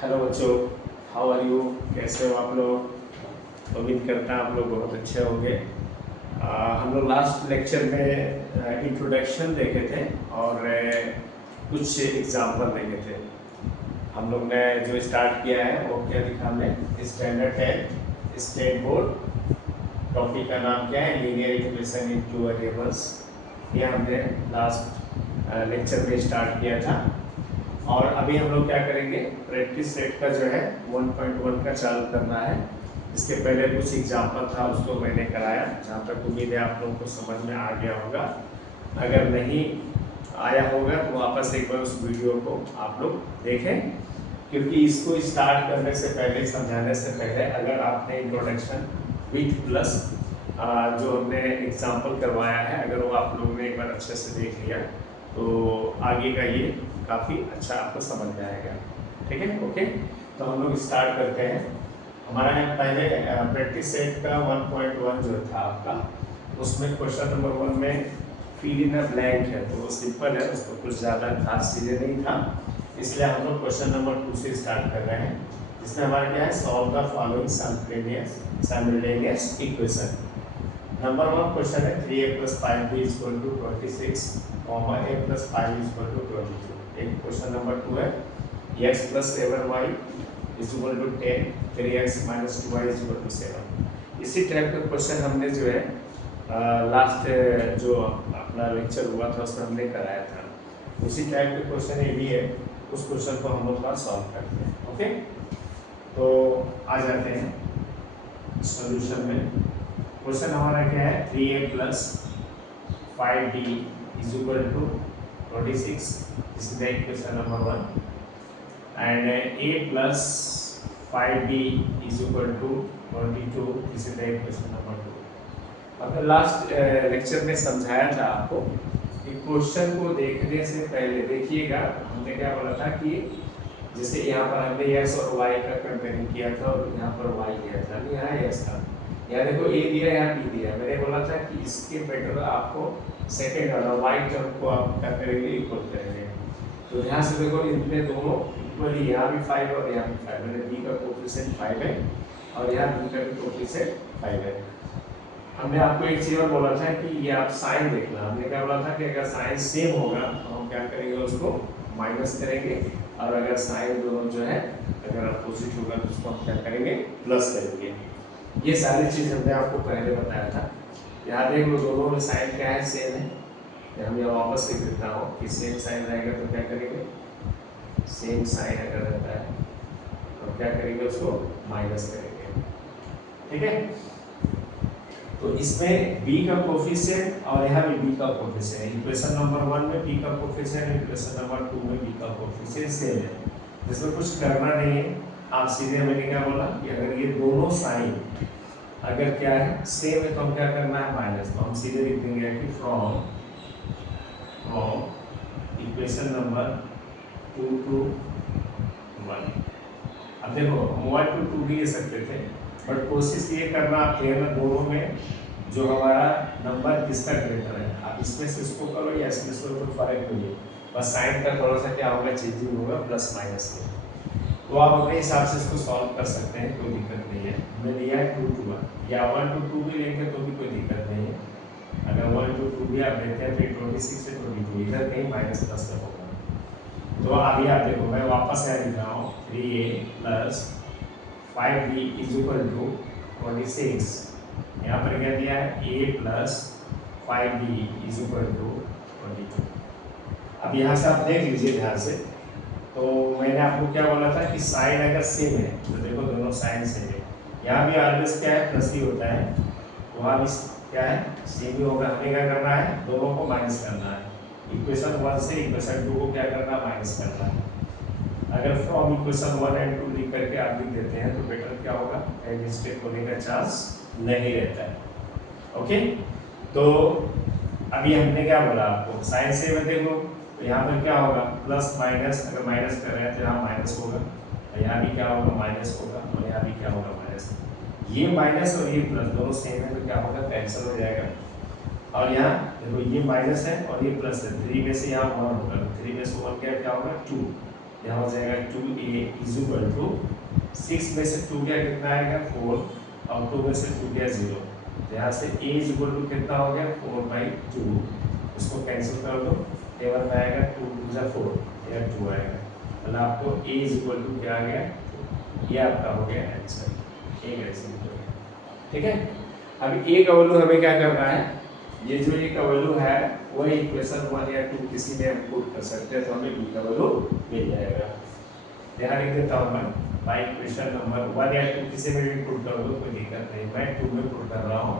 Hello बच्चों, how are you? कैसे हो आप लोग? उम्मीद करता हूँ आप लोग बहुत अच्छे होंगे। हम लोग लास्ट लेक्चर में इंट्रोडक्शन देखे थे और कुछ एग्जाम्पल देखे थे। हम लोग ने जो स्टार्ट किया है वो क्या दिखा हमने, स्टैंडर्ड 10 स्टेट बोर्ड। टॉपिक का नाम क्या है? Linear equation in two variables. ये हमने लास्ट लेक्चर में स्टार्ट किया था। और अभी हम लोग क्या करेंगे, प्रैक्टिस सेट का जो है 1.1 का चालू करना है। इसके पहले कुछ एग्जाम्पल था, उसको मैंने कराया। जहाँ तक उम्मीद है आप लोगों को समझ में आ गया होगा। अगर नहीं आया होगा तो वापस एक बार उस वीडियो को आप लोग देखें, क्योंकि इसको स्टार्ट करने से पहले, समझाने से पहले, अगर आपने इंट्रोडक्शन विथ प्लस जो हमने एग्जाम्पल करवाया है, अगर वो आप लोगों ने एक बार अच्छे से देख लिया तो आगे का ये काफ़ी अच्छा आपको समझ में आएगा। ठीक है, ओके। तो हम लोग स्टार्ट करते हैं। हमारा यहाँ पहले प्रैक्टिस सेट का 1.1 जो था आपका, उसमें क्वेश्चन नंबर 1 में फिल इन द ब्लैंक है, तो वो सिंपल है, उसको कुछ ज़्यादा खास चीज़ें नहीं था। इसलिए हम लोग क्वेश्चन नंबर 2 से स्टार्ट कर रहे हैं, जिसमें हमारा क्या है, solve the following simultaneous equation. Number 1 question है 3a + 5b = 26, a + 5 = 22। एक क्वेश्चन नंबर 2 है x + 7y = 10, 3x - 2y = 7। इसी टाइप का क्वेश्चन हमने जो है लास्ट जो अपना लेक्चर हुआ था उसमें हमने कराया था। उसी टाइप के क्वेश्चन ये भी है, उस क्वेश्चन को हम लोग थोड़ा सॉल्व करते हैं। ओके, तो आ जाते हैं सॉल्यूशन में। क्वेश्चन हमारा क्या है, 3a + 5b = 26, this is the equation number 1, and a + 5b = 22, this is the equation number 2। अब लास्ट लेक्चर में समझाया था आपको कि क्वेश्चन को देखने से पहले देखिएगा, हमने क्या बोला था कि जैसे यहाँ पर हमने x और y का कंपेयरिंग किया था और यहाँ पर y दिया था, यहाँ x था, यहाँ देखो a दिया, यहाँ b दिया। मैंने बोला था कि इसके बेटर आपको सेकेंड वाला y टर्म को आप क्या करेंगे, इक्वल करेंगे। तो यहाँ से देखो इनमें दोनों इक्वली, यहाँ भी 5 और यहाँ भी 5, मैंने b का कोएफिशिएंट 5 है और यहाँ b का भी कोएफिशिएंट 5 है। हमने आपको एक चीज और बोला था कि ये आप साइन देखना। हमने क्या बोला था कि अगर साइन सेम होगा तो हम क्या करेंगे, उसको माइनस करेंगे, और अगर साइन दोनों जो है अगर अपोजिट होगा तो उसको हम क्या करेंगे, प्लस करेंगे। ये सारी चीज़ हमने आपको पहले बताया था। यहाँ देख लो, दोनों में साइन क्या है, सेम है। हम यहाँ वापस लिख देता हूँ कि सेम साइन रहेगा तो क्या करेंगे, सेम साइन अगर रहता है तो क्या करेंगे, उसको माइनस करेंगे। ठीक है, तो इसमें b का कोफिशिएंट और यहाँ भी b का कोफिशिएंट, इक्वेशन नंबर 1 में b का कोफिशिएंट, इक्वेशन नंबर 2 में b का कोफिशिएंट सेम है। इसमें कुछ करना नहीं है, आप सीधे, मैंने क्या बोला कि अगर ये दोनों साइन अगर क्या है, सेम है, तो हम क्या करना है, माइनस। तो हम सीधे लिख देंगे कि फ्रॉम इक्वेशन नंबर 2 to 1। अब देखो, हम 1 to 2 भी ले सकते थे, बट कोशिश ये करना आप ना, दोनों में जो हमारा नंबर किसका ग्रेटर है, आप इसमें से इसको करो या इसमें से, कोई फर्क नहीं है, बस साइन का थोड़ा सा क्या होगा, चेंजिंग होगा, प्लस माइनस में। तो आप अपने हिसाब से इसको सॉल्व कर सकते हैं, कोई दिक्कत नहीं है। हमने लिया है 2 to 1, या 1 to 2 भी लेंगे तो भी कोई दिक्कत नहीं है। अगर 1 to 2 भी आप लेते हैं तो 26 से 22 इधर कहीं माइनस प्लस का होगा। तो अभी आप देखो, मैं वापस यहाँ लिख रहा हूँ 3a + 5b = 26। यहाँ पर क्या दिया है, a + 5b = 22। अब यहाँ से आप देख लीजिए ध्यान से। तो मैंने आपको क्या बोला था कि साइन अगर सेम है तो देखो दोनों साइन सेम है, यहाँ भी ऑलवेज क्या है, प्लस ही होता है, वहाँ भी क्या है, सेम ही होगा। हमें क्या करना है, दोनों को माइनस करना है। इक्वेशन 1 से इक्वेशन 2 को क्या करना है, माइनस करना है। अगर फ्रॉम इक्वेशन 1 और 2 लिख करके आप लिख देते हैं तो बेटर क्या होगा, मिस्टेक होने का चांस नहीं रहता है। ओके, तो अभी हमने क्या बोला आपको, साइन सेम है, देखो तो यहाँ पर क्या होगा, प्लस माइनस, अगर माइनस कर रहे हैं तो यहाँ माइनस होगा, और यहाँ भी क्या होगा, माइनस होगा, और यहाँ भी क्या होगा, माइनस। ये माइनस और ये प्लस दोनों सेम है तो क्या होगा, कैंसिल हो जाएगा। और यहाँ देखो ये माइनस है और ये प्लस है, 3 में से यहाँ 1 होगा, 3 में से 1 क्या होगा, 2। यहाँ हो जाएगा 2a इज इक्वल टू 6 में से 2 गया कितना आएगा 4 और 2 में से 2 गया 0। तो यहाँ से a इज इक्वल टू कितना हो गया 4/2, इसको कैंसिल कर दो, टेबल में आएगा 2 2 जा 4, या 2 आएगा, मतलब आपको a इज इक्वल टू क्या आ गया, ये आपका हो गया आंसर, a का सिंपल। ठीक है, अब a का वैल्यू हमें क्या करना है, ये जो a का वैल्यू है वो इक्वेशन 1 या 2 किसी में हम पुट कर सकते हैं, तो हमें b का वैल्यू मिल जाएगा। यहाँ लिख देता हूँ मैं, बाय इक्वेशन नंबर 1 या 2 किसी में भी पुट कर दो, कोई दिक्कत नहीं, मैं 2 में पुट कर रहा हूँ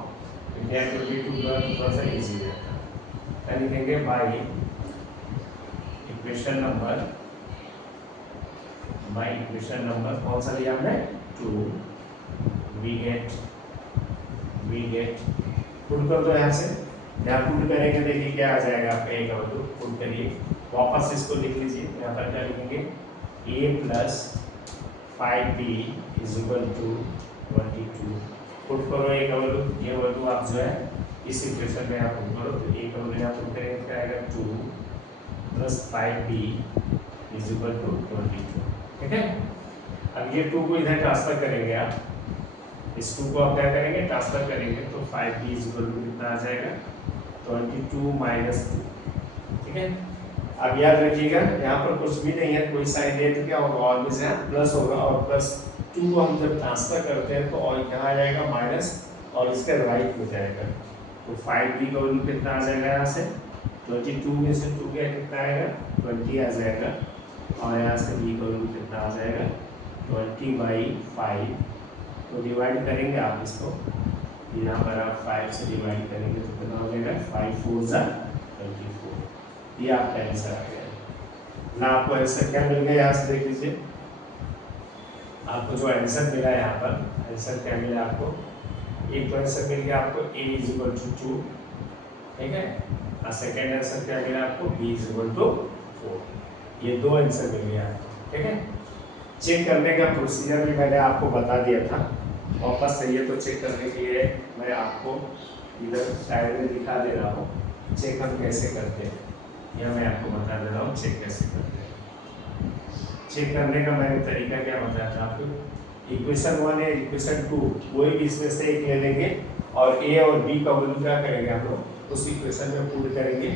क्योंकि यहाँ पे भी 2 का थोड़ा सा इजी रहता है। क्या लिखेंगे, बाय इक्वेशन नंबर कौन सा लिया हमने 2, वी गेट पुट कर दो यहाँ से, यहाँ पुट करेंगे देखिए क्या आ जाएगा आपका a का वैल्यू, पुट करिए, वापस इसको लिख लीजिए, यहाँ पर क्या लिखेंगे a plus 5b is equal to 22, put करो a का वैल्यू, ये वैल्यू आप जो है इस इक्वेशन में आप पुट करो, तो a का वैल्यू यहाँ पुट करेंगे क्या आएगा 2 plus 5b is equal to 22। ठीक है, अब ये 2 को इधर ट्रांसफर करेंगे आप, इस 2 को आप क्या करेंगे ट्रांसफर करेंगे, तो 5b इज इक्वल टू कितना आ जाएगा 22 माइनस 2। ठीक है, अब याद रखिएगा यहाँ पर कुछ भी नहीं है, कोई साइन है तो क्या होगा ऑलवेज यहाँ प्लस होगा, और प्लस 2 को हम जब ट्रांसफर करते हैं तो और यहाँ आ जाएगा माइनस और इसके राइट हो जाएगा, तो 5b का वैल्यू कितना आ जाएगा यहाँ से 22 में से 2 गया कितना आएगा 20 आ जाएगा, और यहाँ से b का वैल्यू कितना आ जाएगा 20/5, तो डिवाइड करेंगे आप इसको, यहाँ पर आप 5 से डिवाइड करेंगे तो कितना हो जाएगा 5 4 जा 24, ये आपका आंसर आ गया ना। आपको आंसर क्या मिल गया यहाँ से देख लीजिए, आपको जो आंसर मिला यहाँ पर, आंसर क्या मिला आपको, एक तो आंसर मिल गया आपको a इज इक्वल टू 2, ठीक है, और सेकेंड आंसर क्या मिला आपको b इज इक्वल टू 4, ये दो आंसर मिल गया आपको। ठीक है, चेक करने का प्रोसीजर भी मैंने आपको बता दिया था, वापस से ये तो चेक करने के लिए मैं आपको इधर साइड में दिखा दे रहा हूँ, चेक हम कैसे करते हैं यह मैं आपको बता दे रहा हूँ, चेक कैसे करते हैं। चेक करने का मैंने तरीका क्या बताया था आपको, इक्वेशन 1 या इक्वेशन 2 कोई भी इसमें से एक ले लेंगे और a और b का वैल्यू क्या करेंगे हम लोग उस इक्वेशन में पुट करेंगे,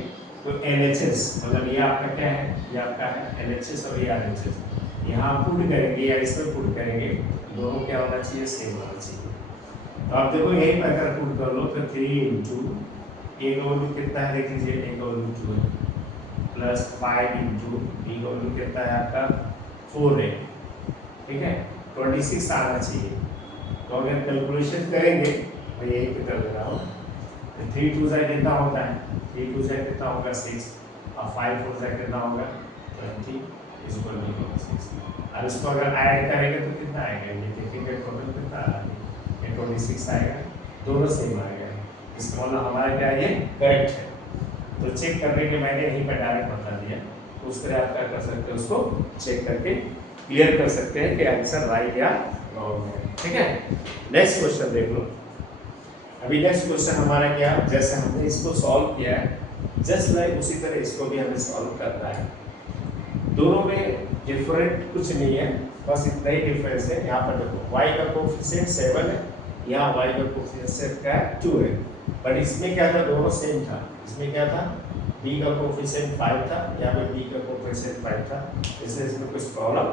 तो LHS मतलब ये आपका क्या है, ये आपका है LHS और ये RHS, यहाँ पुट करेंगे या इसमें पुट करेंगे, दोनों क्या होना चाहिए सेम होना चाहिए। तो आप देखो यही पर अगर पुट कर लो तो 3 इंटू a का वैल्यू कितना है देख लीजिए, a का वैल्यू 2 है, प्लस 5 इंटू b का वैल्यू कितना है आपका 4 है, ठीक है 26 आना चाहिए। तो अगर कैलकुलेशन करेंगे, मैं यही पे कर दे रहा हूँ, 3 2 जा कितना होता है, 3 2 जा कितना होगा 6, और 5 4 जा कितना होगा 20 इज इक्वल टू 6, और इसको अगर ऐड करेंगे तो कितना आएगा, ये देखेंगे टोटल कितना आ रहा है, ये 26 आएगा, दोनों सेम आएगा, इसका मतलब हमारा क्या ये करेक्ट है। तो चेक करने के मैंने यहीं पर डायरेक्ट बता दिया, उस तरह आप क्या कर सकते हैं उसको चेक करके क्लियर कर सकते हैं कि आंसर राइट या रॉन्ग है। ठीक है, नेक्स्ट क्वेश्चन देख लो। अभी नेक्स्ट क्वेश्चन हमारा क्या, जैसे हमने इसको सॉल्व किया है जस्ट लाइक उसी तरह इसको भी हमें सॉल्व करना है। दोनों में डिफरेंट कुछ नहीं है, बस इतना ही डिफरेंस है। यहाँ पर देखो y का कोएफिशिएंट 7 है, यहाँ y का कोएफिशिएंट क्या है 2 है, बट इसमें क्या था दोनों सेम था, इसमें क्या था b का कोएफिशिएंट 5 था, यहाँ पे b का कोएफिशिएंट 5 था, इसलिए इसमें कुछ प्रॉब्लम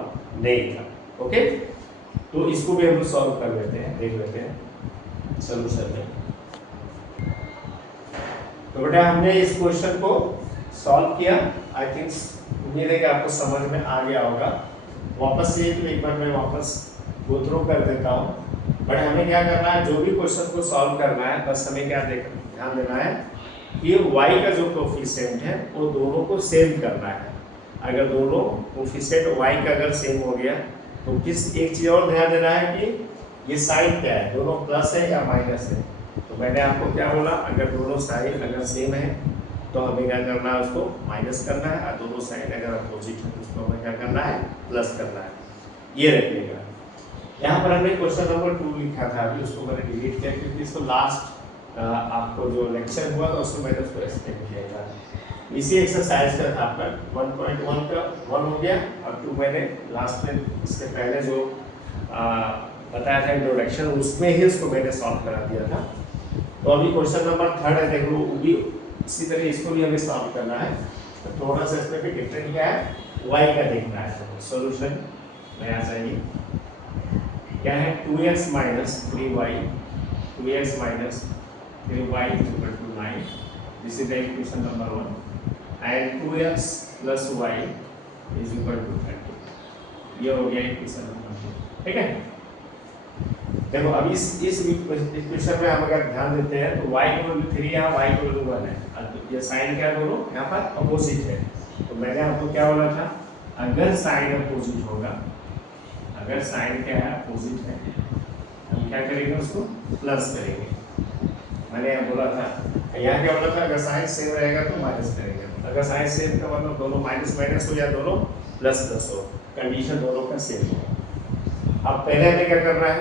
नहीं था। ओके, तो इसको भी हम लोग सॉल्व कर लेते हैं, देख लेते हैं सॉल्यूशन में। तो बेटा हमने इस क्वेश्चन को सॉल्व किया, आई थिंक उम्मीद है कि आपको समझ में आ गया होगा। वापस से तो एक बार मैं वापस गो थ्रू कर देता हूँ, बट हमें क्या करना है, जो भी क्वेश्चन को सॉल्व करना है बस हमें क्या ध्यान देना है कि y का जो कोएफिशिएंट है वो दोनों को सेम करना है। अगर दोनों कोएफिशिएंट y का अगर सेम हो गया तो किस एक चीज़ और ध्यान देना है कि ये साइन क्या है, दोनों प्लस है या माइनस है। तो मैंने आपको क्या बोला, अगर दोनों साइन अगर सेम है तो हमें क्या करना है उसको माइनस करना है, और दोनों साइन अगर अपोजिट है तो उसको हमें क्या करना है प्लस करना है, ये रखिएगा। यहाँ पर हमने क्वेश्चन नंबर 2 लिखा था, अभी उसको मैंने डिलीट किया क्योंकि इसको लास्ट आपको जो लेक्चर हुआ था उसमें मैंने उसको एक्सप्लेन किया था। इसी एक्सरसाइज का था आपका 1.1 का 1 हो गया, और 2 मैंने लास्ट में इसके पहले जो बताया था इंट्रोडक्शन, उसमें ही उसको मैंने सॉल्व करा दिया था। तो अभी क्वेश्चन नंबर 3 है, देख लो, वो भी इसी तरह इसको भी हमें सॉल्व करना है। तो थोड़ा सा इसमें भी डिफरेंट क्या है, y का देखना है। सॉल्यूशन नया चाहिए, क्या है 2x minus 3y, 2x minus 3y equal to 9, this is the equation number 1, and 2x plus y is equal to 30। ये हो गया इक्वेशन नंबर 2, ठीक है। देखो अब इस इक्वेशन में हम अगर ध्यान देते हैं तो y इक्वल टू 3 यहाँ y इक्वल टू 1 है, ये साइन क्या दोनों यहाँ पर अपोजिट है। तो मैंने आपको क्या बोला था, अगर साइन अपोजिट होगा, अगर साइन क्या है अपोजिट है, हम क्या करेंगे उसको प्लस करेंगे। मैंने यहाँ बोला था, यहाँ क्या बोला था, अगर साइन सेम रहेगा तो माइनस करेंगे। अगर साइन सेम का मतलब दोनों माइनस माइनस हो या दोनों प्लस प्लस हो, कंडीशन दोनों का सेम हो। अब पहले हमें क्या करना है,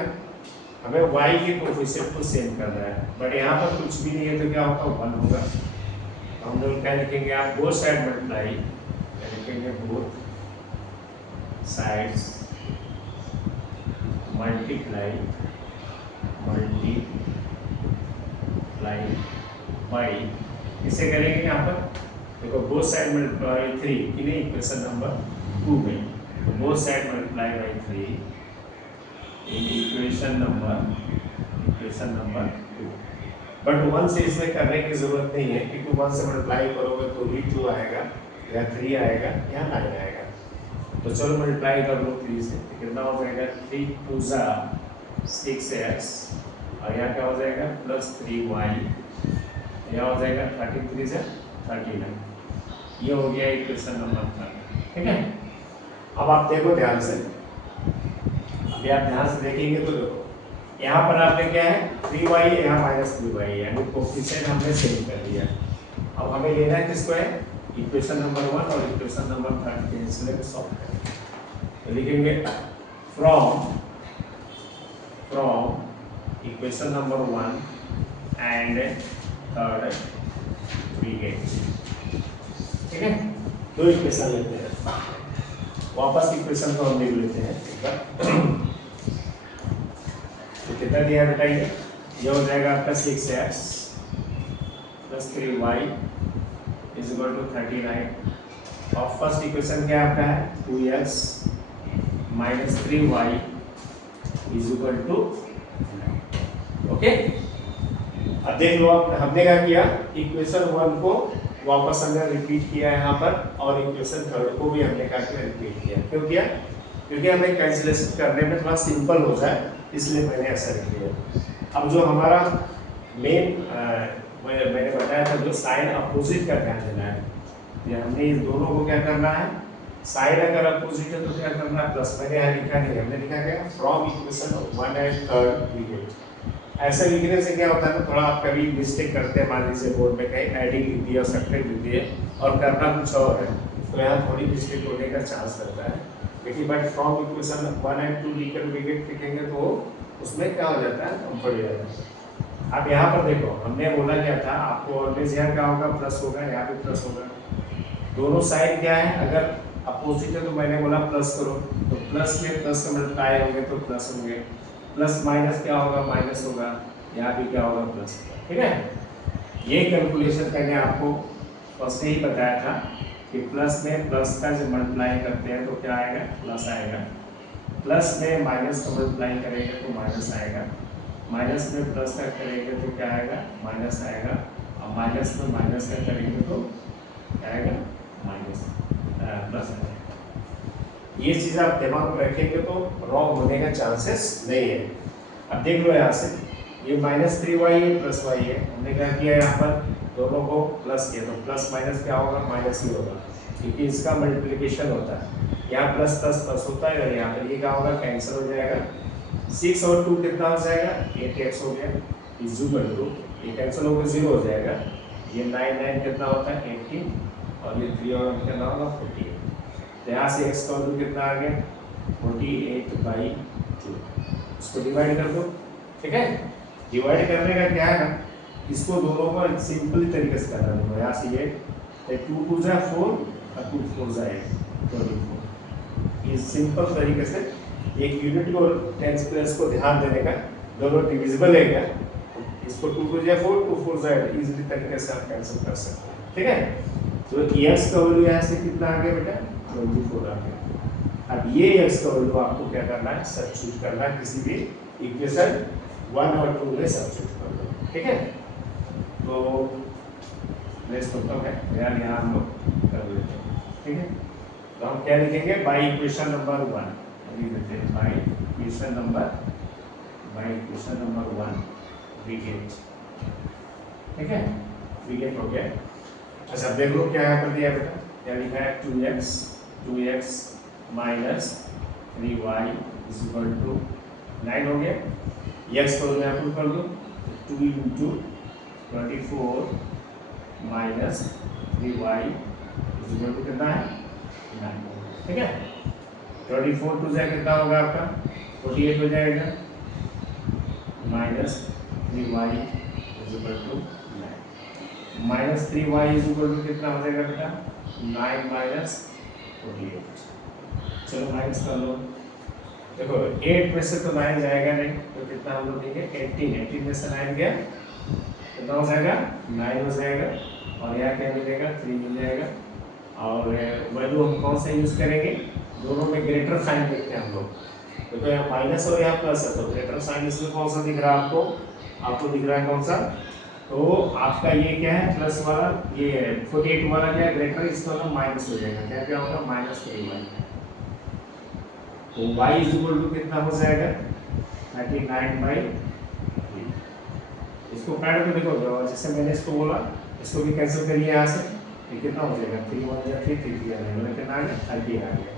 हमें y के कोफिशिएंट को सेम करना है, बट यहाँ पर कुछ भी नहीं है तो क्या होगा 1 होगा। तो हम लोग क्या लिखेंगे, आप बोथ साइड मल्टीप्लाई लिखेंगे, बोथ साइड्स मल्टीप्लाई बाई, इसे करेंगे यहाँ पर, देखो बोथ साइड मल्टीप्लाई 3 कि नहीं, इक्वेशन नंबर 2 में, तो both side multiply by 3 in equation number 2। But 1 से इसमें करने की जरूरत नहीं है, क्योंकि 1 से मल्टीप्लाई करोगे तो भी 2 आएगा या 3 आएगा या 9 आएगा। तो चलो मल्टीप्लाई कर लो 3 से, तो कितना हो जाएगा, 3 2 6x, और यहाँ क्या हो जाएगा प्लस 3y, यहाँ हो जाएगा 33 से 39। ये हो गया इक्वेशन नंबर 3, ठीक है। अब आप देखो ध्यान से, अभी आप ध्यान से देखेंगे तो देखो यहाँ पर आपने क्या है 3y है, यहाँ माइनस 3y है, यानी कोफिशिएंट हमने सेम कर दिया। अब हमें लेना है किसको है, इक्वेशन नंबर 1 और इक्वेशन नंबर 3 के इसलिए सॉल्व करेंगे। तो लिखेंगे from equation number 1 and 3 we get, ठीक है। दो इक्वेशन लेते हैं, वापस इक्वेशन को हम देख लेते हैं एक बार। तो कितना दिया बताइए, ये हो जाएगा आपका 6x plus 3y is equal to 39, और फर्स्ट इक्वेशन क्या आपका है 2x minus 3y is equal to, okay. अब देख लो, अब हमने क्या किया, इक्वेशन 1 को वापस हमने रिपीट किया यहाँ पर, और इक्वेशन 3 को भी हमने क्या किया, रिपीट किया। क्यों किया, क्योंकि हमें कैंसिलेशन करने में थोड़ा सिंपल हो जाए, इसलिए मैंने ऐसा लिख दिया। अब जो हमारा मेन मैंने बताया था, जो साइन अपोजिट का ध्यान देना है, ये हमने इस दोनों को क्या करना है, साइन अगर अपोजिट है तो क्या करना है प्लस। मैंने यहाँ लिखा नहीं, हमने लिखा क्या, from equation 1 and 3 we get. ऐसे लिखने से क्या होता है ना, थोड़ा आप कभी मिस्टेक करते हैं, मान लीजिए बोर्ड में कहीं एडिंग लिख दिया, सब्ट्रैक्ट लिख दिए और करना कुछ और है, तो यहाँ थोड़ी मिस्टेक होने का चांस रहता है। लेकिन but from equation 1 and 2 liquor wicket लिखेंगे तो उसमें क्या हो जाता है, कंफर्ट हो जाता है। अब यहाँ पर देखो, हमने बोला क्या था आपको, ऑलवेज यहाँ क्या होगा प्लस होगा, यहाँ भी प्लस होगा। दोनों साइड क्या है, अगर अपोजिट है तो मैंने बोला प्लस करो, तो प्लस में प्लस का मल्टीप्लाई होंगे तो प्लस होंगे, प्लस माइनस क्या होगा, माइनस होगा, यहाँ भी क्या होगा, प्लस, ठीक है। ये कैलकुलेशन मैंने आपको फर्स्ट ही बताया था कि प्लस में प्लस का जब मल्टीप्लाई करते हैं तो क्या आएगा, प्लस आएगा, प्लस में माइनस का मल्टीप्लाई करेंगे तो माइनस आएगा, माइनस में प्लस का करेंगे तो क्या आएगा, माइनस आएगा, और माइनस में माइनस का करेंगे तो क्या आएगा, माइनस प्लस आएगा। ये चीज़ आप दिमाग में रखेंगे तो रॉन्ग होने का चांसेस नहीं है। अब देख लो यहाँ से, ये माइनस 3y है प्लस y है, हमने क्या किया यहाँ पर दोनों को प्लस किया, तो प्लस माइनस क्या होगा, माइनस ही होगा, क्योंकि इसका मल्टीप्लिकेशन होता है। यहाँ प्लस प्लस प्लस होता है, और यहाँ पर ये क्या होगा, कैंसिल हो जाएगा। 6 और 2 कितना हो जाएगा, 8x हो गया, इज इक्वल टू, ये कैंसिल होकर 0 हो जाएगा, ये 9 9 कितना होता है 18, और ये 3 और कितना होगा 48। तो यहाँ से x का वैल्यू कितना आ गया 48/2, इसको डिवाइड कर दो, ठीक है। डिवाइड करने का क्या है ना, इसको दोनों को सिंपल तरीके से करना है। यहाँ से ये 2 2 जा 4 और 2 4 जा 24। इस सिंपल तरीके से एक यूनिट और टेंस प्लेस को ध्यान देने का, दोनों डिविजिबल है क्या, इसको 2 2 जा 4 2 4 जा इजीली तरीके से आप कैंसिल कर सकते हैं। ठीक है, तो x का वैल्यू यहाँ से कितना आ गया बेटा 24 आ गया। अब ये x का वैल्यू आपको क्या करना है, सब्स्टिट्यूट करना है किसी भी इक्वेशन 1 और 2 में सब्स्टिट्यूट कर दो। ठीक है, तो लेट्स खत्म है यार, यहाँ हम लोग कर लेते हैं। ठीक है, तो हम क्या लिखेंगे, बाय इक्वेशन नंबर 1 लिख देते हैं, by equation number 1 we get. ठीक है, वी गेट हो गया। अच्छा देख लो क्या कर दिया बेटा, क्या लिखा है 2x minus 3y is equal to 9 हो गया। x को मैं पुट कर दो, 2 into 24 minus 3y is equal to कितना है 9। ठीक है, 24 टू जाए कितना होगा आपका 48 हो जाएगा, minus 3y is equal to 9, minus 3y is equal to कितना हो जाएगा बेटा 9 माइनस 48। चलो माइनस कर लो, देखो 8 में से तो 9 जाएगा नहीं, तो कितना हम लोग देंगे 18 में से 9 गया कितना हो जाएगा 9 हो जाएगा, और यहाँ क्या मिलेगा 3 मिल जाएगा। और वैल्यू हम कौन सा यूज करेंगे, दोनों में ग्रेटर साइन देखते हैं हम लोग, तो यहाँ माइनस और यहाँ प्लस है, तो ग्रेटर साइन इसमें कौन सा दिख रहा है आपको दिख रहा है कौन सा, तो आपका ये क्या है प्लस वाला, ये 48 वाला क्या है ग्रेटर, इसका मतलब माइनस हो जाएगा, क्या क्या होगा माइनस 3y, तो y इज इक्वल टू कितना हो जाएगा 39/3। इसको काट के देखो, जैसे मैंने इसको बोला इसको भी कैंसिल करिए यहाँ से, ये कितना हो जाएगा 3 1 या 3 3 दिया है, मैंने कितना आ गया 30 आ गया,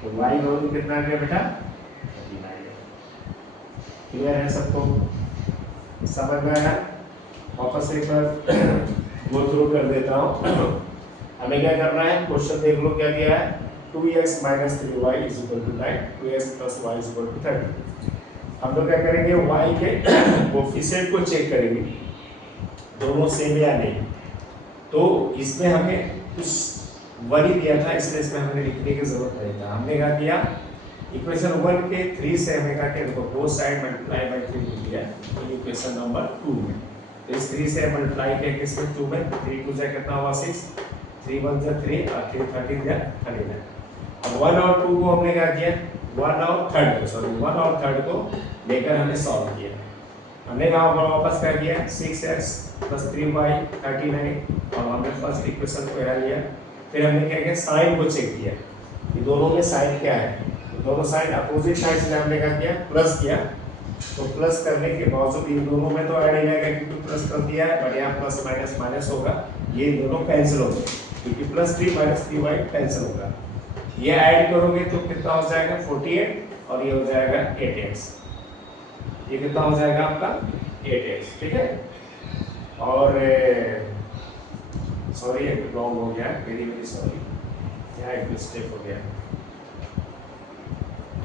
तो y वैल्यू कितना आ गया बेटा 30 आ गया। क्लियर है सबको, समझ में आया? वापस एक बार गो थ्रू कर देता हूँ। हमें क्या करना है, क्वेश्चन देख लो क्या दिया है, 2x minus 3y is equal to 9, 2x plus y is equal to 30। हम लोग क्या करेंगे, y के कोएफिशिएंट को चेक करेंगे दोनों सेम या नहीं, तो इसमें हमें कुछ वरी दिया था, इसलिए इसमें हमें लिखने की जरूरत नहीं था। हमने क्या किया, इक्वेशन 1 के 3 से हमें क्या किया, देखो बोथ साइड मल्टीप्लाई बाय 3 लिख दिया इक्वेशन नंबर 2 में, तो इस 3 से मल्टीप्लाई किया किसमें 2 में, 3 2 जा कितना हुआ 6, 3 1 जा 3 और 3 13 जा 39। अब 1 और 2 को हमने क्या किया, 1 और 3 को लेकर हमने सॉल्व किया। हमने यहाँ पर वापस क्या किया 6x प्लस 3y 39, और हमने फर्स्ट इक्वेशन को यहाँ लिया, फिर हमने क्या किया साइन को चेक किया, ये दोनों में साइन क्या है, तो दोनों साइन अपोजिट साइड से हमने क्या किया प्लस किया, तो प्लस करने के बावजूद ये दोनों में तो ऐड हो जाएगा क्योंकि प्लस कर दिया है, बट यहाँ प्लस माइनस माइनस होगा, ये दोनों कैंसिल हो जाएंगे क्योंकि प्लस 3 माइनस 3y कैंसिल होगा, ये ऐड करोगे तो कितना हो जाएगा 48 और ये हो जाएगा 8x, ये कितना हो जाएगा आपका 8x। ठीक है, और सॉरी एक रॉन्ग हो गया, वेरी वेरी सॉरी, यहाँ एक मिस्टेक हो गया,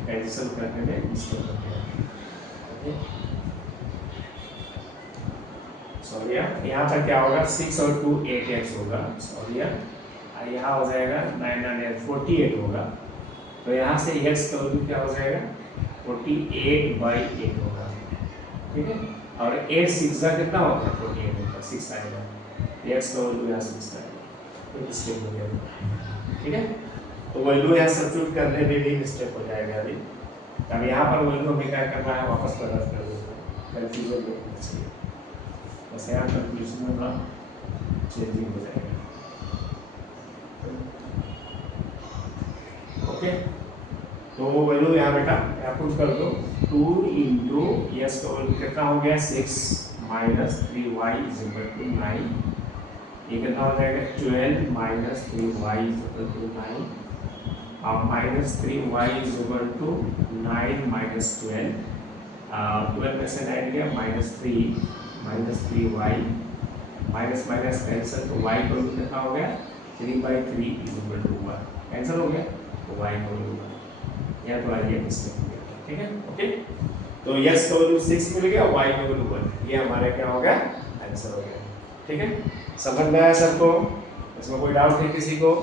कैंसिल करने में मिस्टेक हो गया, सॉरी यहाँ पर क्या होगा 6 और 2 8x होगा, सॉरी यहाँ हो जाएगा 948 होगा, तो यहाँ से x का वैल्यू क्या हो जाएगा 48/8 होगा। ठीक है, और 8 6 का कितना होगा 48 होगा, 6 आएगा, x का वैल्यू यहाँ 6 आएगा, तो मिस्टेक हो गया। ठीक है, तो वैल्यू यहाँ सब्स्टिट्यूट करने में भी मिस्टेक हो जाएगा अभी, अब यहाँ पर वैल्यू हमें क्या करना है वापस रद्द कर देना, कंफ्यूजन होना चाहिए, बस यहाँ कंफ्यूजन में ना चेंजिंग हो जाएगा। ओके, तो वो वैल्यू यहाँ बेटा यहाँ पुट कर दो, 2 इंटू यस का वैल्यू कितना हो गया 6 minus 3y is equal to 9, ये कितना हो जाएगा 12 minus 3y is equal to 9, और minus 3y is equal to 9 minus 12, 12 में से 9 गया -3 minus 3y, minus minus cancel, तो y का वैल्यू कितना हो गया 3/3 इज इक्वल टू 1, कैंसिल हो गया, तो y का वैल्यू यहाँ तो आइए मिस्टेक हो गया। ठीक है, ओके, तो यस का वैल्यू 6 मिल गया, y का वैल्यू 1, ये हमारा क्या हो गया आंसर हो गया। ठीक है, समझ में आया सबको? इसमें कोई डाउट है किसी को?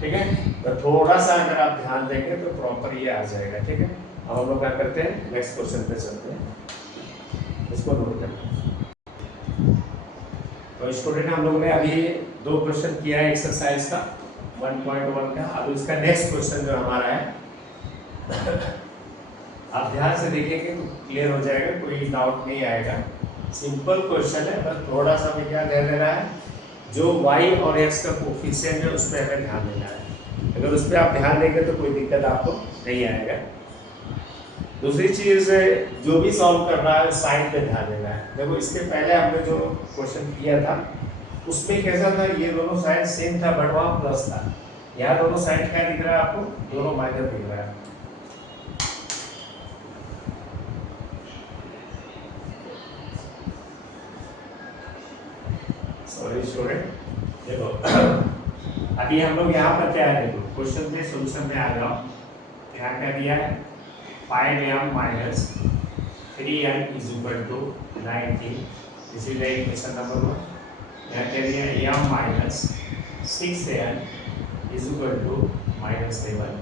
ठीक है, तो थोड़ा सा अगर आप ध्यान देंगे तो प्रॉपर ये आ जाएगा। ठीक है, अब हम लोग क्या करते हैं, नेक्स्ट क्वेश्चन पे चलते हैं, इसको नोट करते हैं। तो स्टूडेंट हम लोग ने अभी 2 क्वेश्चन किया है एक्सरसाइज का 1.1 का। अब इसका नेक्स्ट क्वेश्चन जो हमारा है आप ध्यान से देखेंगे तो क्लियर हो जाएगा, कोई डाउट नहीं आएगा। सिंपल क्वेश्चन है, बस थोड़ा सा हमें क्या ध्यान देना है, जो y और x का कोफिशिएंट है उस पर हमें ध्यान देना है। अगर उस पर आप ध्यान देंगे तो कोई दिक्कत आपको नहीं आएगा। दूसरी चीज, जो भी सॉल्व करना है साइन पे ध्यान देना है। देखो इसके पहले हमने जो क्वेश्चन किया था उसमें कैसा था, ये दोनों साइन सेम था बट वहाँ प्लस था। यहाँ दोनों साइन क्या दिख रहा है आपको, दोनों माइनस दिख रहा है। सॉरी स्टूडेंट, देखो अभी हम लोग यहाँ पर क्या है, देखो क्वेश्चन में सोल्यूशन में आ जाओ। यहाँ क्या दिया है, 5m minus 3n is equal to 90, this is equation number 1। यहाँ क्या दिया है, m minus 6n is equal to -7,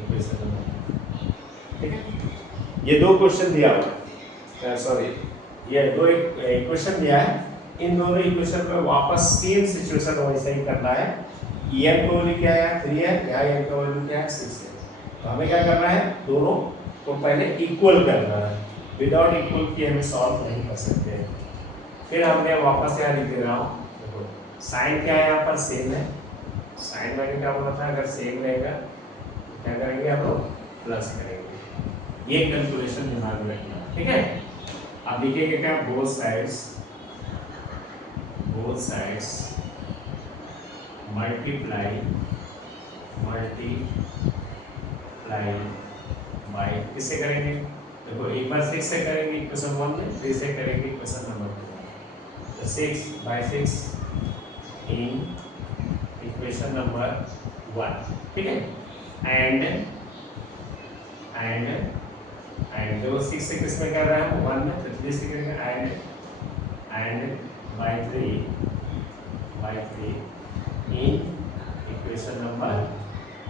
equation number. ठीक है, ये 2 क्वेश्चन दिया हुआ है, सॉरी ये 2 इक्वेशन दिया है। इन दोनों इक्वेशन में वापस सेम सिचुएशन वैसे ही करना है। m का वैल्यू क्या है, 3 है, यहाँ m का वैल्यू क्या है, 6 है। तो हमें क्या करना है, दोनों को पहले इक्वल करना है। विदाउट इक्वल किए हम सॉल्व नहीं कर सकते हैं। फिर हमने वापस यहाँ लिख दे रहा हूँ, देखो साइन क्या है यहाँ पर सेम है। साइन मैंने क्या बोला था, अगर सेम रहेगा तो क्या करेंगे हम लोग, प्लस करेंगे। ये कैलकुलेशन दिमाग में रखना, ठीक है। अब लिखेंगे क्या, both sides multiply by, किससे करेंगे, देखो एक बार 6 से करेंगे इक्वेशन 1 में, 3 से करेंगे इक्वेशन नंबर 2। तो 6 by 6 इन इक्वेशन नंबर 1, ठीक है। एंड देखो 6 से किस में कर रहा है, 1 में, तो 3 से करेंगे and by 3 in equation number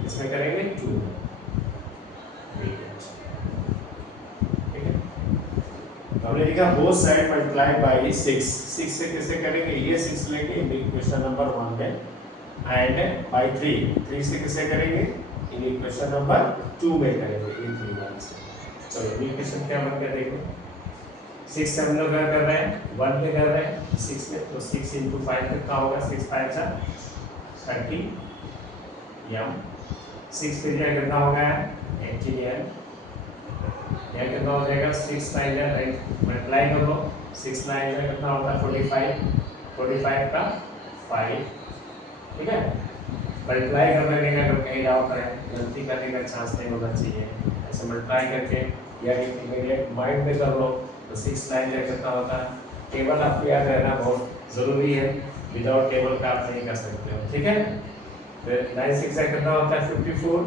इसमें करेंगे 2, ठीक है। तो हमने लिखा बोथ साइड मल्टीप्लाई बाय 6 से किससे करेंगे, ये 6 लेंगे इन इक्वेशन नंबर 1 में, एंड बाय 3 से किससे करेंगे, इन इक्वेशन नंबर 2 में करेंगे, इन 3 1 से। चलो इक्वेशन क्या बन गया, देखो 6 से हम लोग क्या कर रहे हैं, 1 पे कर रहे हैं 6 में, तो 6 × 5 कितना होगा, 6 5 जा 30 m, 6 पे क्या कितना हो गया 18n, यह कितना हो जाएगा 6 9 जा, राइट, मल्टीप्लाई कर लो, 6 9 जा कितना होगा 45 का 5, ठीक है। मल्टीप्लाई करने का अगर कहीं डाउट है, गलती करने का चांस नहीं होना चाहिए। ऐसे मल्टीप्लाई करके या इमीडिएट माइंड में कर लो, तो 6 9 जा कितना होता है, टेबल आपको याद रहना बहुत ज़रूरी है, विदाउट टेबल का आप नहीं कर सकते हो, ठीक है। फिर 9 6 जा कितना होता है 54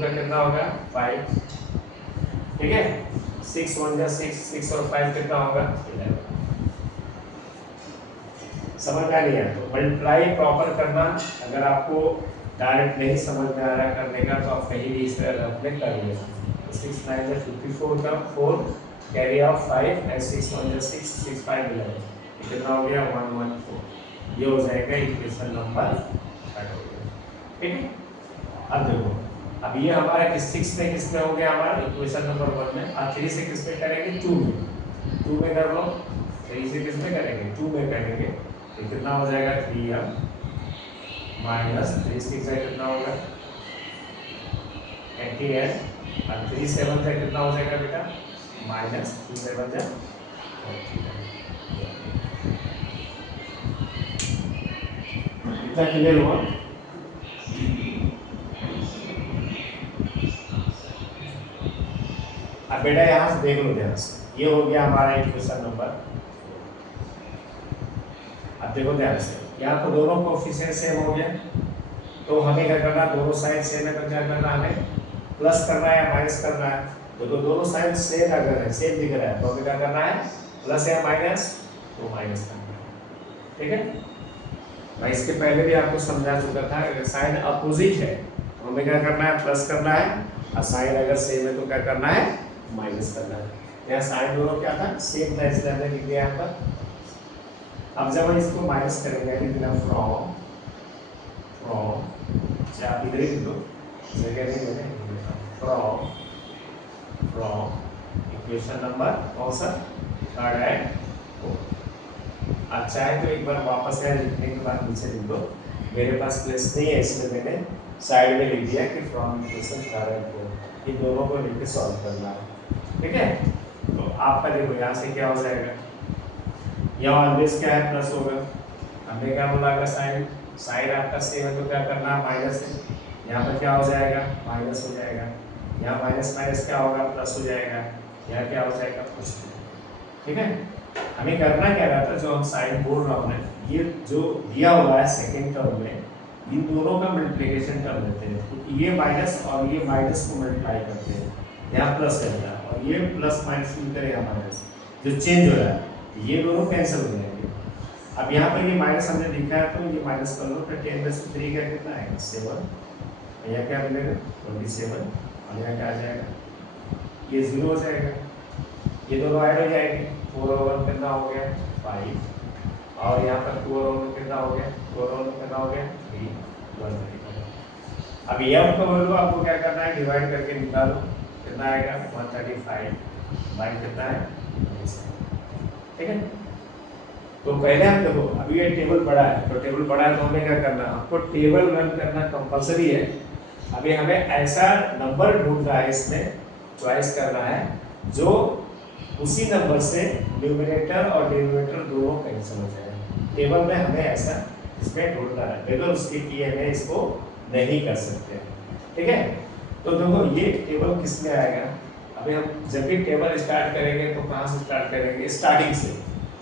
का कितना होगा 5, ठीक है। 6 1 जा 6 और 5 कितना होगा 11। समझ में आ रही है, तो मल्टीप्लाई प्रॉपर करना, अगर आपको डायरेक्ट नहीं समझ में आ रहा करने का तो आप कहीं भी इस तरह अपने कर लीजिए। 6 9 जा 54 का 4 कैरी ऑफ 5 एंड 6 1 जा 6 6 5 11, कितना हो गया 114, ये हो जाएगा इक्वेशन नंबर 30, ठीक है। अब देखो, अब ये हमारा किस 6 में किस में हो गया हमारा इक्वेशन नंबर 1 में, और 3 से किस में करेंगे 2 में कर लो, 3 से किस में करेंगे 2 में करेंगे, तो कितना हो जाएगा 3m माइनस 3 6 से कितना होगा 18n, और 3 7 से कितना हो जाएगा बेटा माइनस 3 7 जा 49, इतना क्लियर हुआ। अब बेटा यहाँ से देख लो ध्यान से, ये हो गया हमारा इक्वेशन नंबर। अब देखो ध्यान से, यहाँ तो दोनों कोएफिशिएंट सेम हो गया, तो हमें क्या करना, दोनों साइड सेम है तो क्या करना, हमें प्लस करना है या माइनस करना है। तो दोनों साइड सेम अगर है, सेम दिख रहा है, तो हमें क्या करना है, प्लस या माइनस, तो माइनस करना है, ठीक है। मैं इसके पहले भी आपको समझा चुका था, अगर साइन अपोजिट है तो हमें क्या करना है, प्लस करना है, और साइन अगर सेम है तो क्या करना है, माइनस करना है। यहाँ साइन दोनों क्या था, सेम था, इसलिए हमने लिख दिया यहाँ पर। अब जब हम इसको माइनस करेंगे, लिख देना फ्रॉम, चाहे आप इधर ही लिख दो, जगह नहीं मैंने, फ्रॉम इक्वेशन नंबर कौन सा, थर्ड है। अच्छा है तो एक बार वापस यहाँ लिखने के बाद नीचे लिख दो, मेरे पास प्लेस नहीं है इसमें मैंने साइड में लिख दिया कि फ्रॉम इक्वेशन थर्ड है फोर्थ, इन दोनों को लिख के सॉल्व करना है। ठीक है, तो आपका देखो यहाँ से क्या हो जाएगा, यहाँ ऑलवेज क्या है, प्लस होगा। हमने क्या बोला, अगर साइन साइन आपका सेम है तो क्या करना है, माइनस है। यहाँ पर क्या हो जाएगा, माइनस हो जाएगा। यहाँ माइनस माइनस क्या होगा, प्लस हो जाएगा। यहाँ क्या हो जाएगा, प्लस। ठीक है, हमें करना क्या रहता है, जो हम साइन बोल रहा हूँ, ये जो दिया हुआ है सेकेंड टर्म में, इन दोनों का मल्टीप्लिकेशन कर देते हैं, क्योंकि ये माइनस और ये माइनस को मल्टीप्लाई करते हैं, यहाँ प्लस रहता है, और ये प्लस माइनस मिलकर यहाँ माइनस जो चेंज हो रहा है, ये दोनों कैंसिल हो जाएंगे। अब यहाँ पर ये माइनस हमने लिखा है तो ये माइनस कर लो, तो 10⁻³ का कितना आएगा, 7। यहाँ क्या मिलेगा, 27, और यहाँ क्या आ जाएगा, ये 0 हो जाएगा, ये दोनों ऐड हो जाएंगे, 4 और 1 कितना हो गया, 5, और यहाँ पर 2 और 1 कितना हो गया, 4 और 1 कितना हो गया, 3, 135। अब ये आपको बोलो, आपको क्या करना है, डिवाइड करके निकालो, कितना आएगा, 135 बाई कितना है, 27। ठीक है, तो पहले हम देखो, अभी ये टेबल पड़ा है, तो टेबल पड़ा है तो हमें क्या करना है, आपको टेबल रन करना कंपलसरी है। अभी हमें ऐसा नंबर ढूंढना है, इसमें चॉइस करना है जो उसी नंबर से न्यूमरेटर और डिनोमिनेटर दोनों कैंसिल हो जाए। टेबल में हमें ऐसा इसमें ढूंढना है, बगैर उसके किए हमें इसको नहीं कर सकते। ठीक है, तो देखो ये टेबल किस में आएगा, अभी हम जब भी टेबल स्टार्ट करेंगे तो कहाँ से स्टार्ट करेंगे, स्टार्टिंग से,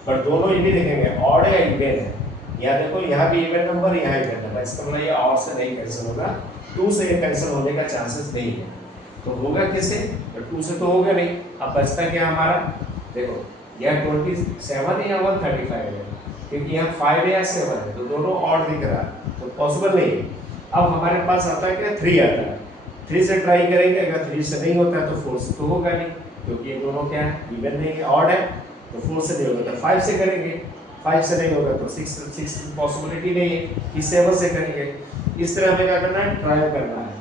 पर दोनों ये भी देखेंगे ऑड या इवन है। यहाँ देखो, यहाँ भी इवन नंबर, यहाँ इवन नंबर, इसका मतलब ये ऑड से नहीं कैंसिल होगा, 2 से ये कैंसिल होने का चांसेस नहीं है। तो होगा किससे, 2 से तो होगा नहीं। अब बचता क्या हमारा, देखो यह 27 या 135 है, क्योंकि यहाँ 5 या 7 है, तो दोनों ऑड दिख रहा है, तो पॉसिबल नहीं है। अब हमारे पास आता है क्या, 3 आता है, 3 से ट्राई करेंगे, अगर 3 से नहीं होता है तो 4 से तो होगा नहीं, क्योंकि ये दोनों क्या है, इवन नहीं है, ऑड है, तो 4 से नहीं होगा तो 5 से करेंगे, 5 से नहीं होगा तो 6 पॉसिबिलिटी नहीं है कि 7 से करेंगे। इस तरह हमें क्या करना है, ट्रायल करना है,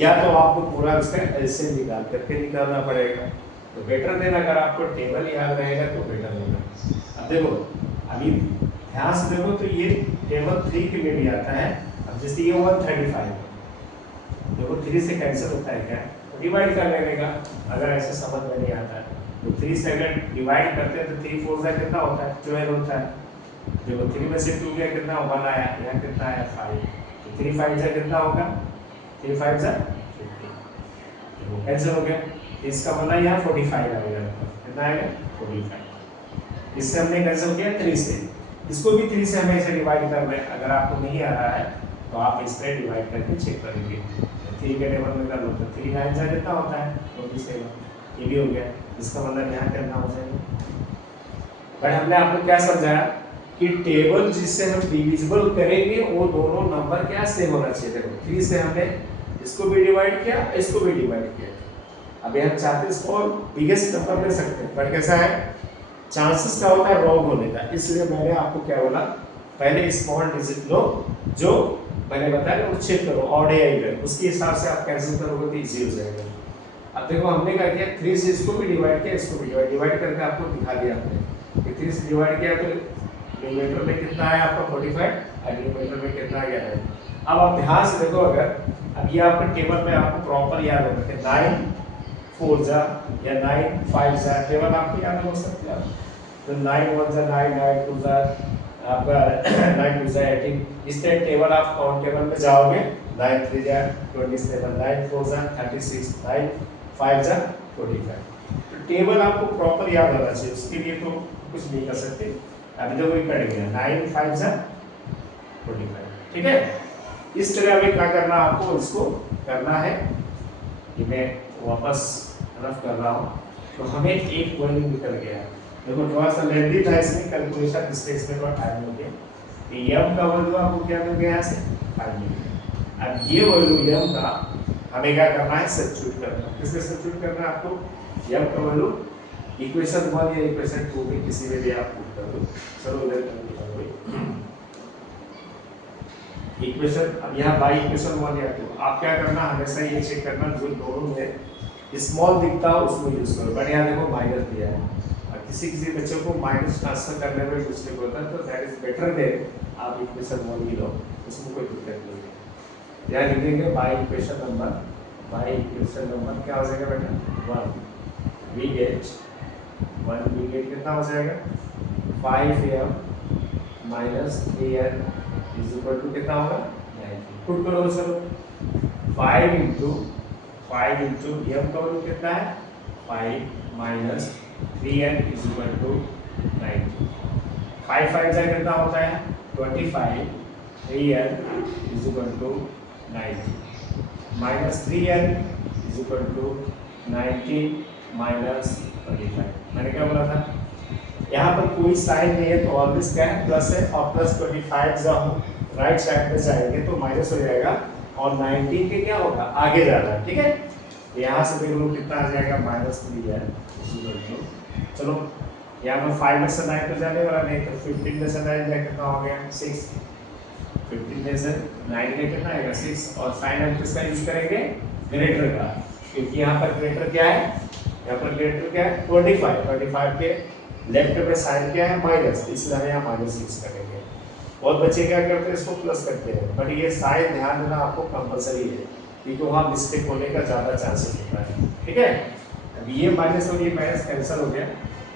या तो आपको पूरा इसका ऐसे निकाल करके निकालना पड़ेगा, तो बेटर देना, अगर आपको टेबल याद रहेगा तो बेटर देना। अब देखो, अभी ध्यान से देखो, तो ये टेबल 3 के में भी आता है। अब जैसे ये 135, देखो 3 से कैंसिल होता है क्या, तो डिवाइड कर लेने का, अगर ऐसे समझ में नहीं आता है तो 3 से अगर डिवाइड करते हैं तो 3 4 से कितना होता है, 12 होता है। देखो 3 में से 2 गया, कितना 1 आया, यहाँ कितना आया 5, तो 3 5 से कितना होगा, 3 5 से 50, देखो कैंसिल हो गया। इसका मतलब यहाँ 45 आएगा, कितना आएगा 45। इससे हमने कैंसिल किया 3 से, इसको भी 3 से हमें इसे डिवाइड कर रहे हैं। अगर आपको नहीं आ रहा है तो आप इस पर डिवाइड करके चेक करेंगे, 3 के टेबल में कर लो तो 3 9 से कितना होता है 27, ये भी हो गया। इसका मतलब यहाँ कितना हो जाएगा। पर हमने आपको क्या समझाया कि टेबल जिससे हम डिविजिबल करेंगे वो दोनों नंबर क्या सेम होना चाहिए। देखो 3 से हमने इसको भी डिवाइड किया, इसको भी डिवाइड किया, अभी हम चाहते हैं इसको बिगेस्ट नंबर ले सकते हैं, पर कैसा है, चांसेस क्या होता है रॉन्ग होने का। इसलिए मैंने आपको क्या बोला, पहले स्मॉल डिजिट लो, जो मैंने बताया वो चेक करो ऑड या इवन, उसके हिसाब से आप कैंसिल करोगे तो इजी हो जाएगा। अब देखो हमने क्या किया, 3 से इसको भी डिवाइड किया, इसको भी डिवाइड करके आपको दिखा दिया हमने, 3 से डिवाइड किया तो न्यूमरेटर में कितना आया आपका 45, और न्यूमरेटर में कितना गया है। अब आप ध्यान से देखो, अगर अब ये आपका टेबल में आपको प्रॉपर याद होगा कि 9 4 जा या 9 5 जा, टेबल आपको याद हो सकता है, तो 9 1 जा 9, 9 2 जा आपका 9 2 जा 18, इस तरह टेबल आप काउंट टेबल में जाओगे, 9 3 जा 27, 9 4 जा 36, 9 5 जा 45। तो टेबल आपको प्रॉपर याद होना चाहिए, उसके लिए तो कुछ नहीं कर सकते। अभी तो वही कट गया 9 5 जा 45, ठीक है। इस तरह हमें क्या करना, आपको इसको करना है, कि मैं वापस रफ कर रहा हूँ, तो हमें एक वैल्यू निकल गया। देखो थोड़ा सा लेंथी था इसमें कैलकुलेशन, इसलिए इसमें थोड़ा टाइम हो गया। यम का वैल्यू आपको क्या मिल गया यहाँ से 5 मिल गया। अब ये वैल्यू यम का हमें क्या करना है, सब्स्टिट्यूट करना है। किसमें सब्स्टिट्यूट करना है आपको, यम का वैल्यू इक्वेशन 1 या इक्वेशन 2 में किसी में भी आप पुट कर दो। चलो इधर कर दिया कोई इक्वेशन, अब यहाँ बाई इक्वेशन 1 या 2 आप क्या करना, हमेशा ये चेक करना जो दोनों में स्मॉल दिखता हो उसमें यूज करो। बट यहाँ देखो माइनस दिया है, और किसी किसी बच्चों को माइनस ट्रांसफर करने में मिस्टेक होता है, तो दैट इज बेटर देन आप इक्वेशन 1 ही लो, उसमें कोई दिक्कत नहीं है। यहाँ लिखेंगे बाई इक्वेशन नंबर क्या हो जाएगा बेटा 1, वी गेट कितना हो जाएगा 5m minus 3n is equal to कितना होगा 90। पुट करो चलो 5 इंटू m का वैल्यू कितना है 5 minus 3n is equal to 90। 5 5 जा कितना होता है 25, 3n is equal to 90 minus 3n is equal to 90 minus 25। मैंने क्या बोला था, यहाँ पर कोई साइन नहीं है तो ऑलवेज क्या है प्लस है, और प्लस 25 जब हम राइट साइड में जाएंगे तो माइनस हो जाएगा, और 19 के क्या होगा आगे जाना है, ठीक है। यहाँ से देख लो कितना आ जाएगा माइनस 3n। चलो यहाँ पर 5 में से 9 तो जाने वाला नहीं, तो 15 में से 9 जाए कितना हो गया 6, 15 में से 9 के कितना आएगा 6, और साइन हम किसका यूज करेंगे ग्रेटर का, क्योंकि यहाँ पर ग्रेटर क्या है, यहाँ पर ग्रेटर क्या है 25 के लेफ्ट में साइन क्या है माइनस, इसलिए हम यहाँ -6 करेंगे। और बच्चे क्या करते हैं इसको प्लस करते हैं, बट ये साइन ध्यान देना आपको कंपलसरी है, क्योंकि वहाँ मिस्टेक होने का ज़्यादा चांसेस होता है, ठीक है। अब ये माइनस और ये माइनस कैंसिल हो गया,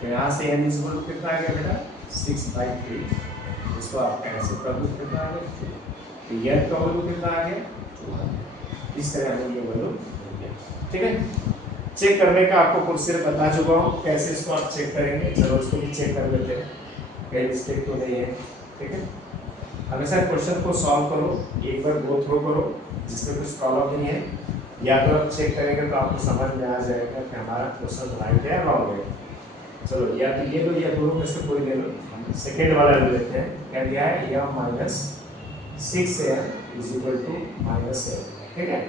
तो यहाँ से n इक्वल टू कितना आ गया बेटा 6/3, इसको आप कैंसिल कर दो कितना आ गया, तो n का वैल्यू कितना आ गया 200। इस तरह हमें ये वैल्यू मिल गया, ठीक है। चेक करने का आपको कुछ सिर्फ बता चुका हूँ, कैसे इसको आप चेक करेंगे, चलो इसको भी चेक कर लेते हैं कहीं मिस्टेक तो नहीं है, ठीक है। हमेशा क्वेश्चन को सॉल्व करो, एक बार गो थ्रू करो, जिसमें कुछ प्रॉब्लम नहीं है, या तो आप चेक करेंगे तो आपको समझ में आ जाएगा कि हमारा क्वेश्चन राइट है रॉन्ग है। चलो या तो ये लो या दोनों में से कोई ले लो, सेकेंड वाला ले लेते हैं। क्या दिया है यह -6m इज इक्वल टू -7, ठीक है।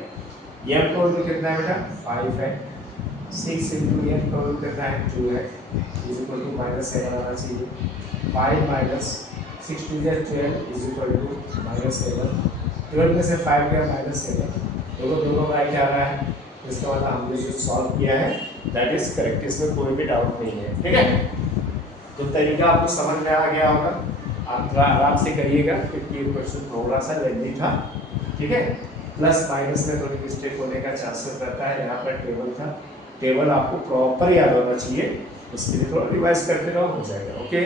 m का वैल्यू कितना है बेटा 5 है, 6 इंटू m का वैल्यू कितना है 2 है, इज इक्वल टू -7 आना चाहिए। 5 माइनस 6 2 या 12 इज इक्वल टू -7, 12 में से 5 गया -7, दोनों राइट आ रहा है, इसका मतलब हमने जो सॉल्व किया है दैट इज करेक्ट, इसमें कोई भी डाउट नहीं है, ठीक है। तो तरीका आपको समझ में आ गया होगा, आप आराम से करिएगा क्योंकि ये क्वेश्चन थोड़ा सा लेंथी था, ठीक है। प्लस माइनस में थोड़ी मिस्टेक होने का चांसेस रहता है। यहाँ पर टेबल था, टेबल आपको प्रॉपर याद होना चाहिए, उसके लिए थोड़ा रिवाइज करते रहो, हो जाएगा, ओके,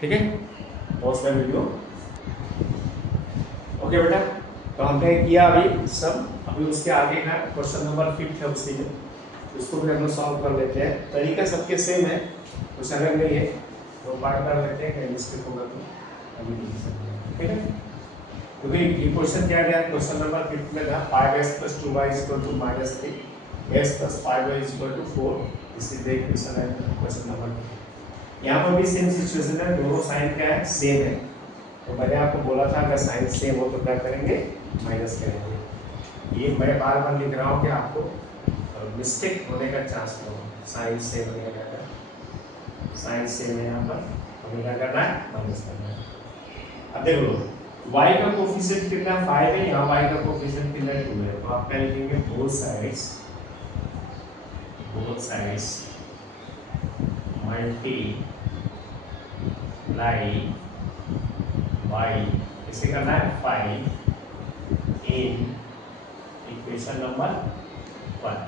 ठीक है। पॉज कर वीडियो, ओके बेटा। तो हमने किया अभी सब, अभी उसके आगे का क्वेश्चन नंबर 5 है, उसी में उसको भी हम लोग सॉल्व कर लेते हैं। तरीका सबके सेम है, कुछ अलग नहीं है, तो पार्ट कर लेते हैं, कहीं मिस्टेक होगा तो अभी नहीं सकते, ठीक है। क्योंकि ये क्वेश्चन क्या गया, क्वेश्चन नंबर 5 में था 5x + 2y = -3, x + 5y = 4, इसी तरह क्वेश्चन है क्वेश्चन नंबर 2। यहाँ पर भी सेम सिचुएशन है, दोनों साइन क्या है सेम है, तो मैंने आपको बोला था अगर साइन सेम हो तो क्या करेंगे माइनस करेंगे। ये मैं बार बार लिख रहा हूँ कि आपको मिस्टेक होने का चांस हो, साइन सेम है, साइन सेम है, यहाँ पर हमें क्या करना है माइनस करना है। अब देख लो y का कोफिशिएंट कितना 5 है, यहाँ y का कोफिशिएंट कितना 2 है, तो आप क्या लिखेंगे बोथ साइड्स मल्टीप्लाई y, इसे करना है 5 इन इक्वेशन नंबर 1।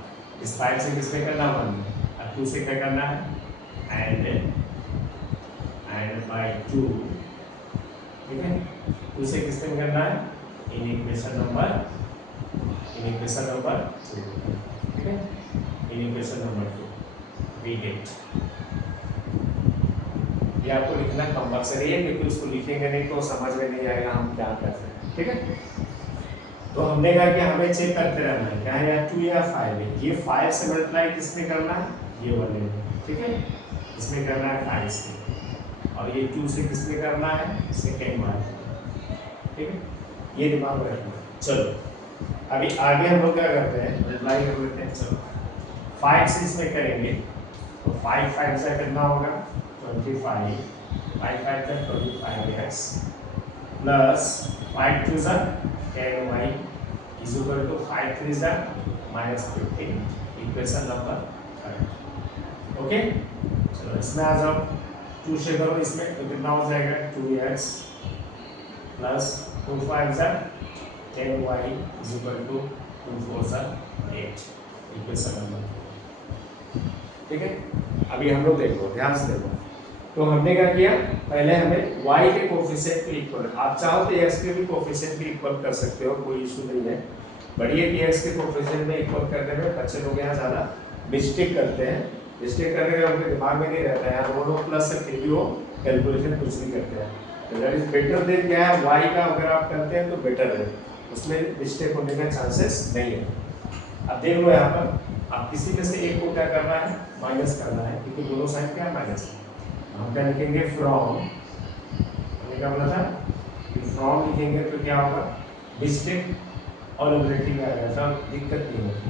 इस 5 से किसमें करना 1, और 2 से क्या करना है एंड बाय 2, ठीक है। 2 से किसमें करना है इन इक्वेशन नंबर 2, ठीक है, in equation number 2 we get. ये आपको लिखना कंपल्सरी है, क्योंकि उसको लिखेंगे नहीं तो समझ में नहीं आएगा हम क्या कर रहे हैं, ठीक है। तो हमने कहा कि हमें चेक करते रहना है क्या है, या 2 या 5 है। ये 5 से मल्टीप्लाई किसमें करना है, ये वाले में, ठीक है, इसमें करना है 5 से, और ये 2 से किसमें करना है सेकेंड वाले, ठीक है, ये दिमाग में रखना। चलो अभी आगे हम लोग क्या करते हैं, मल्टीप्लाई कर लेते हैं। चलो 5 से इसमें करेंगे तो 5 5 से कितना होगा 25, 5 5 से 25x प्लस 5 2 से 10y इज इक्वल टू 5 3 से -15, इक्वेशन नंबर 3। ओके, चलो इसमें आ जाओ, 2 से करो इसमें तो कितना हो जाएगा 2x प्लस 2 5 से 10y इज इक्वल टू 2 4 से 8, इक्वेशन नंबर। ठीक है, अभी हम लोग देखो, ध्यान से देखो। तो हमने क्या किया, पहले हमें y के कोफिशिएंट को इक्वल, आप चाहो तो x के भी कोफिशिएंट भी इक्वल कर सकते हो, कोई इशू नहीं है। बढ़िया कि x के कोफिशिएंट में इक्वल करने में बच्चे लोग यहाँ ज़्यादा मिस्टेक करते हैं। मिस्टेक करने का उनके दिमाग में नहीं रहता है यार, वो लोग प्लस से फिर भी वो कैलकुलेशन कुछ नहीं करते हैं। तो दैट इज बेटर देन क्या है, y का अगर आप करते हैं तो बेटर है, उसमें मिस्टेक होने का चांसेस नहीं है। अब देख लो यहाँ पर, आप किसी में से एक को क्या करना है, माइनस करना है, क्योंकि दोनों साइन क्या है माइनस है। हम क्या लिखेंगे फ्रॉम, हमने क्या बोला था कि फ्रॉम लिखेंगे तो क्या होगा, मिस्टेक और ऑलरेडी आ गया था, दिक्कत नहीं होती।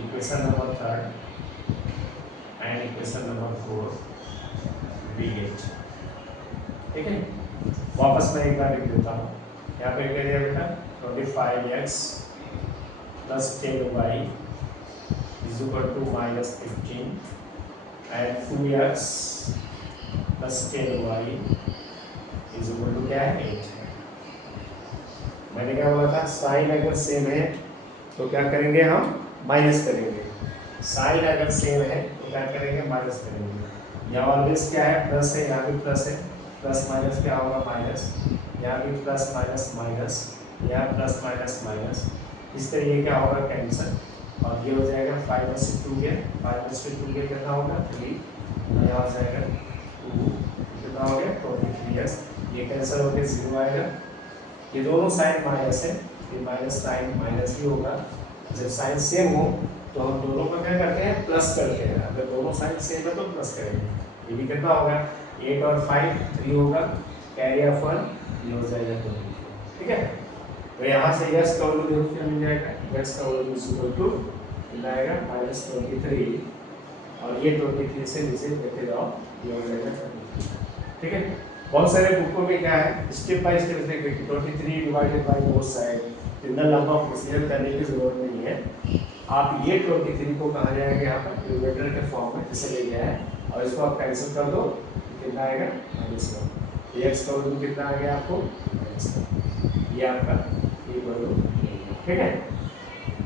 Equation number 3 and equation number 4 we get. ठीक है, वापस मैं एक बार लिख देता हूँ। यहाँ पे क्या दिया बेटा 25x plus 10y is equal to -15 and 2x plus 10y is equal to क्या है 8। मैंने क्या बोला था, साइन अगर सेम है तो क्या करेंगे हम, माइनस करेंगे। साइन अगर सेम है तो क्या करेंगे, माइनस करेंगे। यहाँ ऑलवेज क्या है, प्लस है, यहाँ भी प्लस है, प्लस माइनस क्या होगा माइनस, यहाँ भी प्लस माइनस माइनस, यहाँ प्लस माइनस माइनस, इस तरह क्या होगा कैंसिल, और ये हो जाएगा 5 में से 2 गया, 5 में से 2 गया कितना होगा 3, यहाँ हो जाएगा 2, कितना हो गया 23x, ये कैंसिल होकर 0 आएगा। ये दोनों साइन माइनस है, ये माइनस साइन माइनस ही होगा। जब साइन सेम हो तो हम दोनों को क्या करते हैं, प्लस करते हैं। अगर दोनों साइन सेम है तो प्लस करेंगे। ये भी कितना होगा 8 और 5 3 होगा, कैरी ऑफ 1, ये हो जाएगा 2। ठीक है, तो यहाँ से यस का वैल्यू देखिए मिल जाएगा, यस का वैल्यू इक्वल टू मिल जाएगा -23, और ये 23 से नीचे लेते जाओ, ये हो जाएगा 23। ठीक है, बहुत सारे बुकों में क्या है, स्टेप बाय स्टेप देखिए 23 डिवाइडेड बाय बोथ साइड, इतना लंबा प्रोसीजर करने की जरूरत नहीं है। आप ये 23 को कहा जाएगा यहाँ पर न्यूमरेटर के फॉर्म में जैसे ले गया है, और इसको आप कैंसिल कर दो, कितना आएगा -1। एक्स का वैल्यू कितना आ गया आपको, ये आपका ये वैल्यू। ठीक है,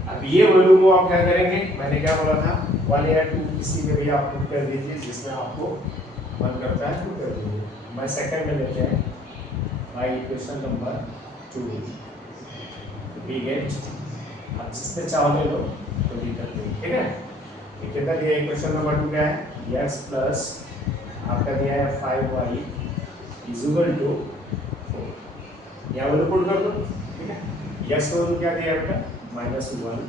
अब ये वैल्यू को आप क्या करेंगे, मैंने क्या बोला था 1 या 2 किसी में भी आप पुट कर दीजिए, जिसमें आपको मन करता है पुट कर दीजिए। मैं सेकंड में लेते हैं by equation number 2 we get, अब जिसमें चाहो ले लो तो भी कर देंगे। ठीक है, ये कितना दिया इक्वेशन नंबर 2 क्या है, x प्लस आपका दिया है 5y इज इक्वल टू 4, यहाँ वैल्यू पुट कर दो। ठीक है, x का वैल्यू क्या दिया है बेटा -1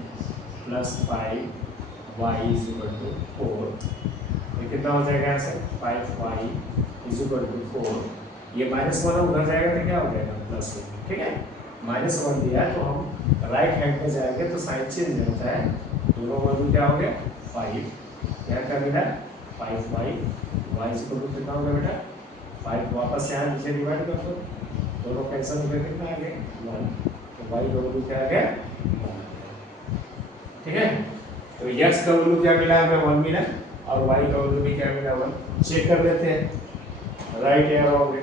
plus 5y is equal to 4, ये कितना हो जाएगा answer 5y is equal to 4। ये -1 उधर जाएगा तो क्या हो जाएगा +1। ठीक है, -1 दिया है तो हम राइट हैंड में जाएंगे तो साइन चेंज होता है, दोनों वैल्यू क्या हो गया 5, यहाँ क्या मिला 5y, y is equal to कितना होगा बेटा 5, वापस यहाँ नीचे डिवाइड कर दो, दोनों कैंसिल हो गए, कितना आ गया 1, तो y का वैल्यू क्या आ गया 1। ठीक है, तो x का वैल्यू क्या मिला हमें 1 मिला, और y का वैल्यू भी क्या मिला 1। चेक कर लेते हैं राइट या रॉन्ग है,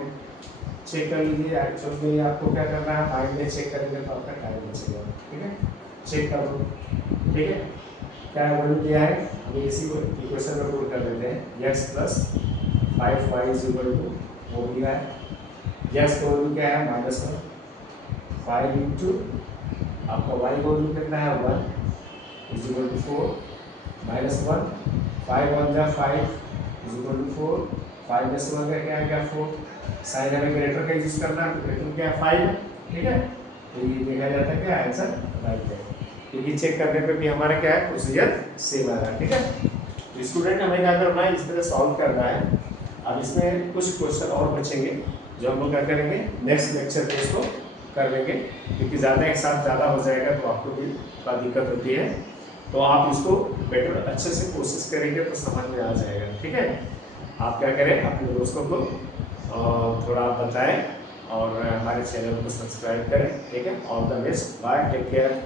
चेक कर लीजिए। एक्चुअल में आपको क्या करना है, माइंड में चेक करेंगे तो आपका टाइम बचेगा। ठीक है, चेक कर लो। ठीक है, क्या वैल्यू दिया है, हम इसी को इक्वेशन में पुट कर देते हैं, x plus 5y is equal to वो दिया है, x का वैल्यू क्या है -1, 5 इंटू आपका y का वैल्यू कितना है 1 इज इक्वल टू 4, -1 5 1 जा 5 इज इक्वल टू 4, 5 में से 1 का क्या आएगा 4, साइन हमें ग्रेटर का यूज करना है, ग्रेटर क्या है 5। ठीक है, तो ये देखा जाता है क्या आंसर राइट है, क्योंकि चेक करने पे भी हमारा क्या है प्रोसीजर सेम आ रहा है। ठीक है, तो स्टूडेंट हमें क्या करना है, इस तरह सॉल्व करना है। अब इसमें कुछ क्वेश्चन और बचेंगे जो हम लोग क्या करेंगे नेक्स्ट लेक्चर पे इसको कर लेंगे, क्योंकि ज़्यादा एक साथ ज़्यादा हो जाएगा तो आपको भी थोड़ा दिक्कत होती है। तो आप इसको बेटर अच्छे से कोशिश करेंगे तो समझ में आ जाएगा। ठीक है, आप क्या करें, अपने दोस्तों को थोड़ा बताएं और हमारे चैनल को सब्सक्राइब करें। ठीक है, all the best, bye, take care.